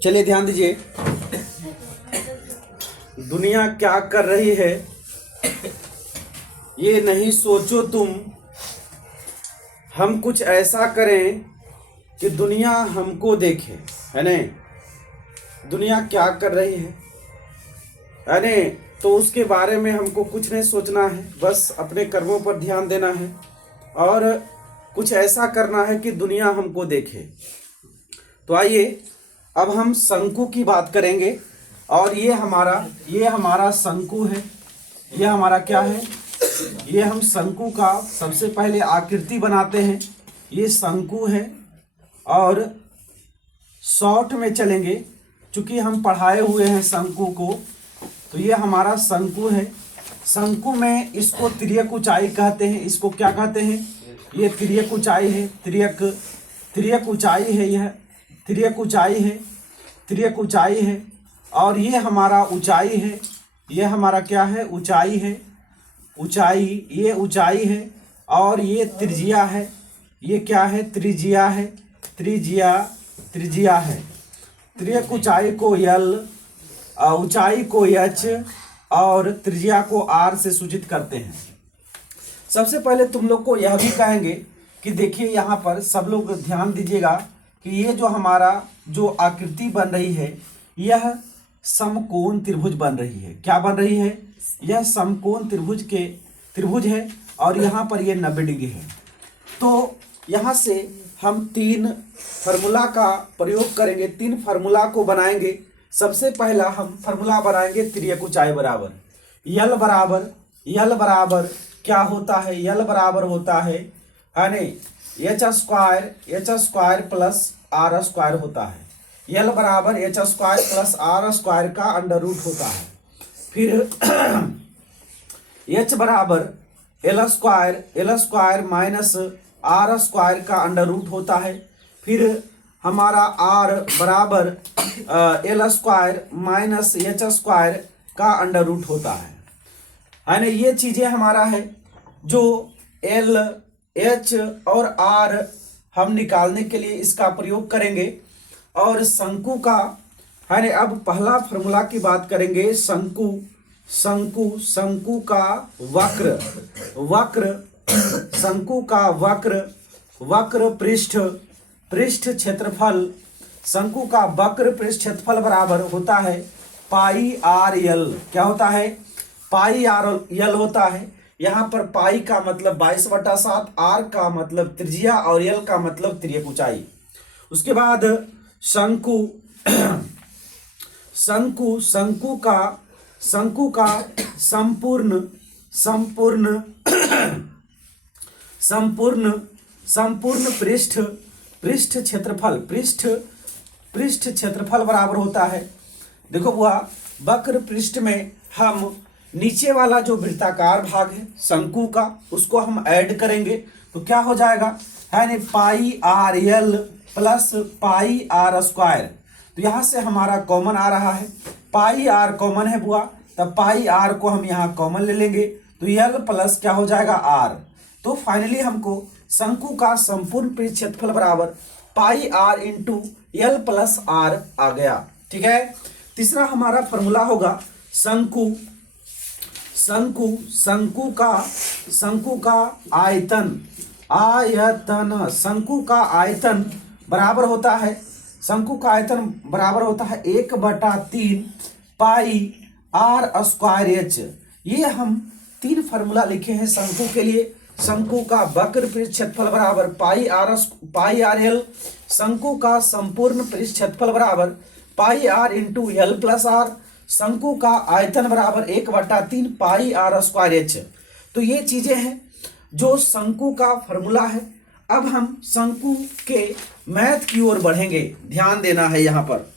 चलिए ध्यान दीजिए, दुनिया क्या कर रही है ये नहीं सोचो तुम, हम कुछ ऐसा करें कि दुनिया हमको देखे, है नहीं। दुनिया क्या कर रही है नहीं, तो उसके बारे में हमको कुछ नहीं सोचना है, बस अपने कर्मों पर ध्यान देना है और कुछ ऐसा करना है कि दुनिया हमको देखे। तो आइए अब हम शंकु की बात करेंगे और ये हमारा शंकु है। ये हमारा क्या है, ये हम शंकु का सबसे पहले आकृति बनाते हैं। ये शंकु है और शॉर्ट में चलेंगे, चूंकि हम पढ़ाए हुए हैं शंकु को, तो ये हमारा शंकु है। शंकु में इसको तिर्यक ऊंचाई कहते हैं। इसको क्या कहते हैं, ये तिर्यक ऊंचाई है। तिर्यक ऊंचाई है, यह तिर्यक ऊंचाई है, तिर्यक ऊंचाई है। और ये हमारा ऊंचाई है, ये हमारा क्या है, ऊंचाई है, ऊंचाई, ये ऊंचाई है। और ये त्रिज्या है, ये क्या है, त्रिज्या है, त्रिज्या है। तिर्यक ऊंचाई को यल, ऊंचाई को एच और त्रिज्या को आर से सूचित करते हैं। सबसे पहले तुम लोग को यह भी कहेंगे कि देखिए यहाँ पर सब लोग ध्यान दीजिएगा कि ये जो हमारा जो आकृति बन रही है यह समकोण त्रिभुज बन रही है। क्या बन रही है, यह समकोण त्रिभुज है और यहाँ पर ये 90 डिग्री है। तो यहाँ से हम 3 फार्मूला का प्रयोग करेंगे, 3 फार्मूला को बनाएंगे। सबसे पहला हम फार्मूला बनाएंगे तिर्यक ऊंचाई बराबर यल बराबर क्या होता है, यल बराबर होता है H square plus R square होता है। यल बराबर H square plus R square का अंडर रूट होता है। फिर एच बराबर L square minus R square का अंडर रूट होता है। फिर हमारा आर बराबर L square minus H square का अंडर रूट होता है ना। ये चीजें हमारा है जो एल एच और आर हम निकालने के लिए इसका प्रयोग करेंगे। और शंकु का है ना, अब पहला फार्मूला की बात करेंगे। शंकु का वक्र पृष्ठ क्षेत्रफल, शंकु का वक्र पृष्ठ क्षेत्रफल बराबर होता है पाई आर यल। क्या होता है, पाई आर यल होता है। यहाँ पर पाई का मतलब 22/7, आर का मतलब त्रिज्या और यल का मतलब तिर्यक ऊंचाई। उसके बाद शंकु का संपूर्ण पृष्ठ क्षेत्रफल बराबर होता है। देखो वह वक्र पृष्ठ में हम नीचे वाला जो वृत्ताकार भाग है शंकु का, उसको हम ऐड करेंगे तो क्या हो जाएगा, है ना, pi R L plus pi R square. तो यहाँ से हमारा कॉमन आ रहा है, पाई आर कॉमन है बुआ, तब पाई आर को हम यहाँ कॉमन ले लेंगे तो यल प्लस क्या हो जाएगा, आर। तो फाइनली हमको शंकु का संपूर्ण पृष्ठ क्षेत्रफल बराबर pi R into L plus R आ गया। ठीक है। तीसरा हमारा फॉर्मूला होगा शंकु का आयतन, शंकु का आयतन बराबर होता है, शंकु का आयतन बराबर होता है 1/3 पाई आर स्क्वायर एच। ये हम 3 फार्मूला लिखे हैं शंकु के लिए। शंकु का वक्र पृष्ठ क्षेत्रफल बराबर पाई आर एल, शंकु का संपूर्ण पृष्ठ क्षेत्रफल बराबर pi R into L plus R, शंकु का आयतन बराबर 1/3 पाई आर स्क्वायर एच। तो ये चीजें हैं जो शंकु का फॉर्मूला है। अब हम शंकु के मैथ की ओर बढ़ेंगे, ध्यान देना है यहाँ पर।